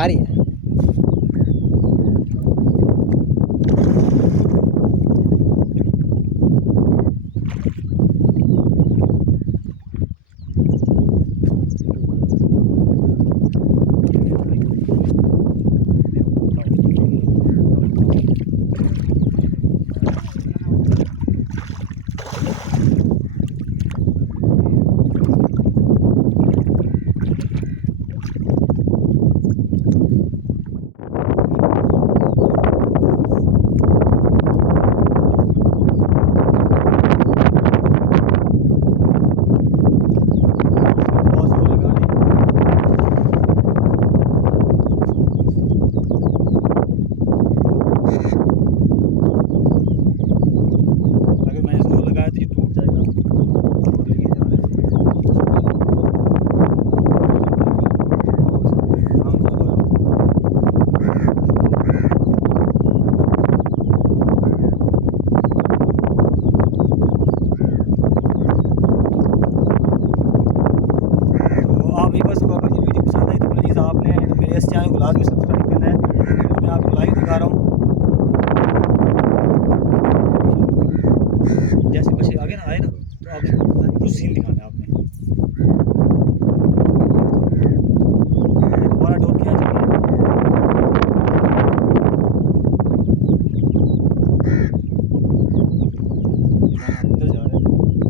आ रही है। आप भी बस को अगर ये वीडियो पसंद आई तो प्लीज़ आपने मेरे इस चैनल को लाजमी सब्सक्राइब करना है। मैं आपको लाइव दिखा रहा हूँ, जैसे बच्चे आगे ना आए ना तो आप कुछ सीन दिखाना है आपने। दोबारा डोर किया जाए, इधर जा रहा है,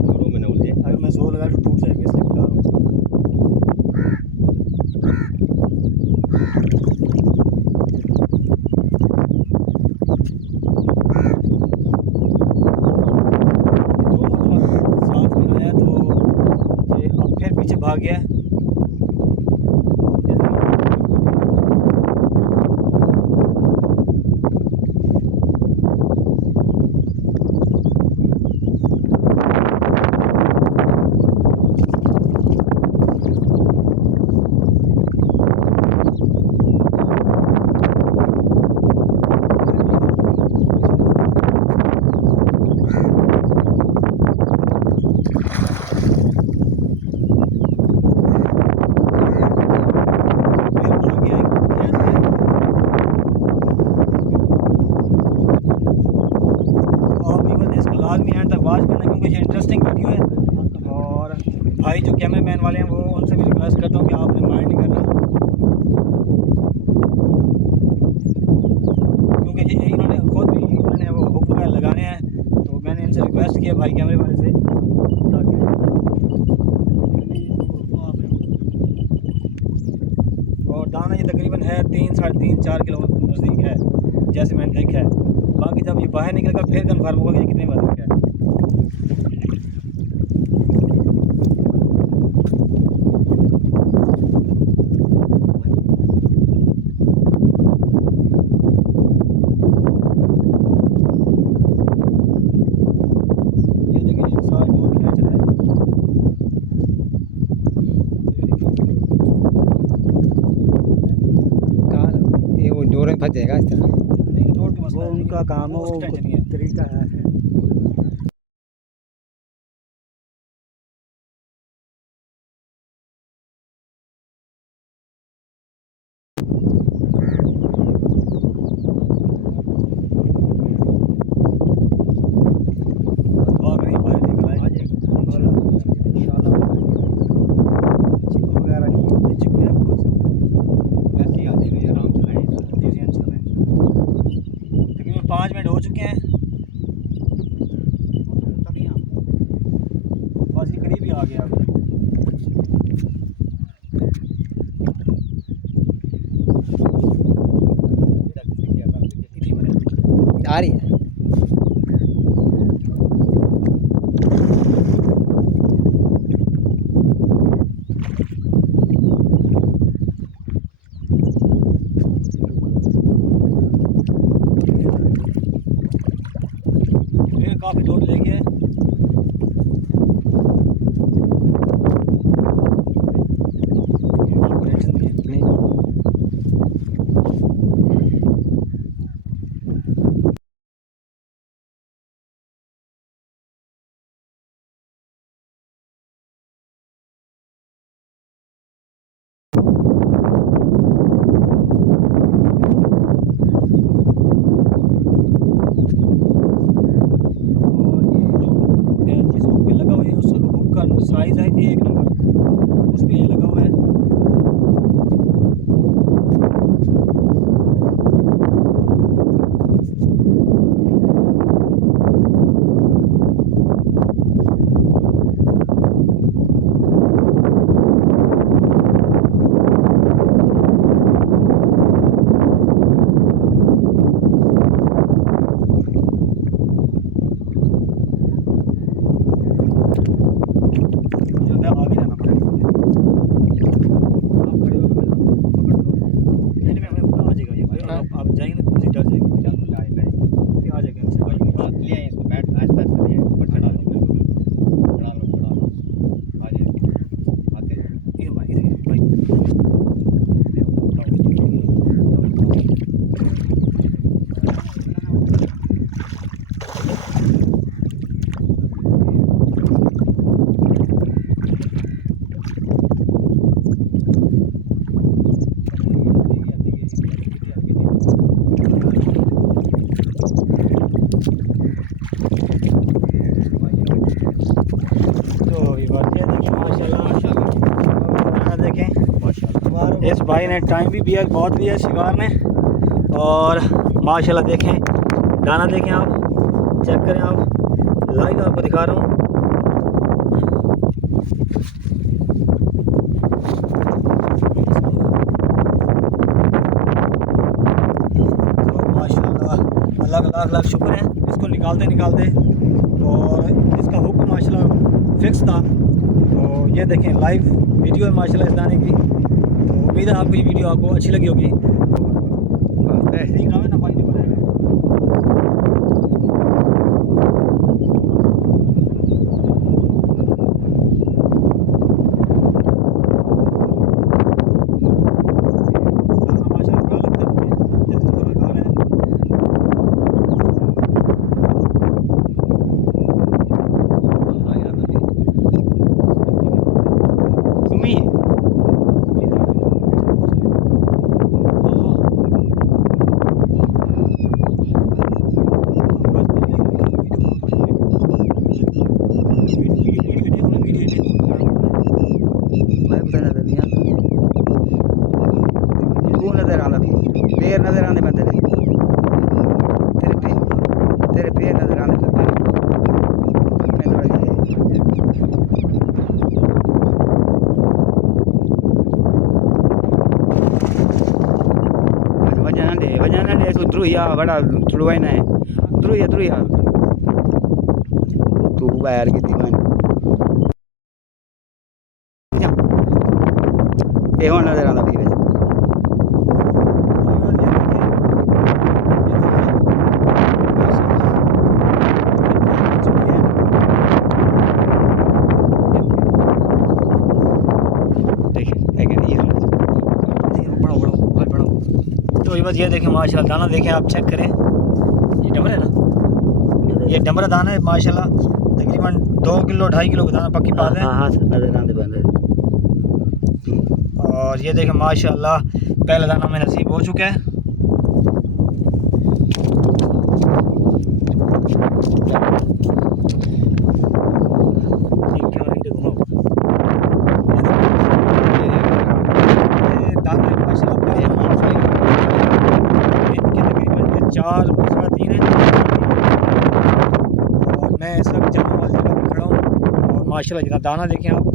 डोरों में ना उलझे। अगर मैं जोर लगाया तो टूट जाएगा, इसलिए बता रहा हूँ। साथ में आया तो ये अब फिर पीछे भाग गया। लाजमी एंड तक वॉच करना क्योंकि ये इंटरेस्टिंग वीडियो है। और भाई जो कैमरा मैन वाले हैं वो उनसे भी रिक्वेस्ट करता हूँ कि आपने माइंड नहीं करना, क्योंकि ये इन्होंने खुद भी वो हुक वगैरह लगाने हैं। तो मैंने इनसे रिक्वेस्ट किया भाई कैमरे वाले से, ताकि और दाना ये तकरीबन है 3, 3.5, 4 किलो नज़दीक है जैसे मैंने देखा है। बाकी जब ये बाहर निकलेगा फिर कन्फर्म होगा कि ये कितने वजन का है। ये देखिए ये सारा डोर खींच रहा है। ये वो डोर में फंस जाएगा इस तरह। नहीं, डोर का मसला वो उनका काम है, वो वो टेंशन नहीं है। तरीका है। दुआ करिए बाहर निकल आए। चिक्कू है आपके पास? ऐसे ही आ जाएगा, ये आराम से लाएं। जी जी इंशाल्लाह। तकरीबन 5 मिनट हो चुके हैं, बस ये करीब ही आ गया अब। आ रही है। ये काफ़ी दूर ले गए। भाई ने टाइम भी दिया, बहुत दिया शिकार ने। और माशाल्लाह देखें, दाना देखें आप, चेक करें आप, लाइव आपको दिखा रहा हूँ। अल्लाह का लाख लाख शुक्र है, इसको निकालते और इसका हुक्म माशाल्लाह फिक्स था। तो ये देखें लाइव वीडियो है माशाल्लाह इस दाने की। तो उम्मीद है आपको ये वीडियो आपको अच्छी लगी होगी। ठीक है ना भाई, पैर नजर आने में तेरे पैर नजर आने में वजन दे इसको द्रुया बड़ा चुड़वाई ना है द्रुया तू बाहर की दीवान ये हो नजर आना भी तो ये बस ये देखें माशाल्लाह दाना देखें आप, चेक करें, ये डमरा है ना, ये डमरा दाना है माशाल्लाह, तकरीबन 2 किलो 2.5 किलो का दाना पक्की बात है। और ये देखें माशाल्लाह पहला दाना में नसीब हो चुका है। चार 3 है और मैं इस वक्त जमा वाली जगह पर खड़ा हूँ। और माशाल्लाह जितना दाना देखें आप,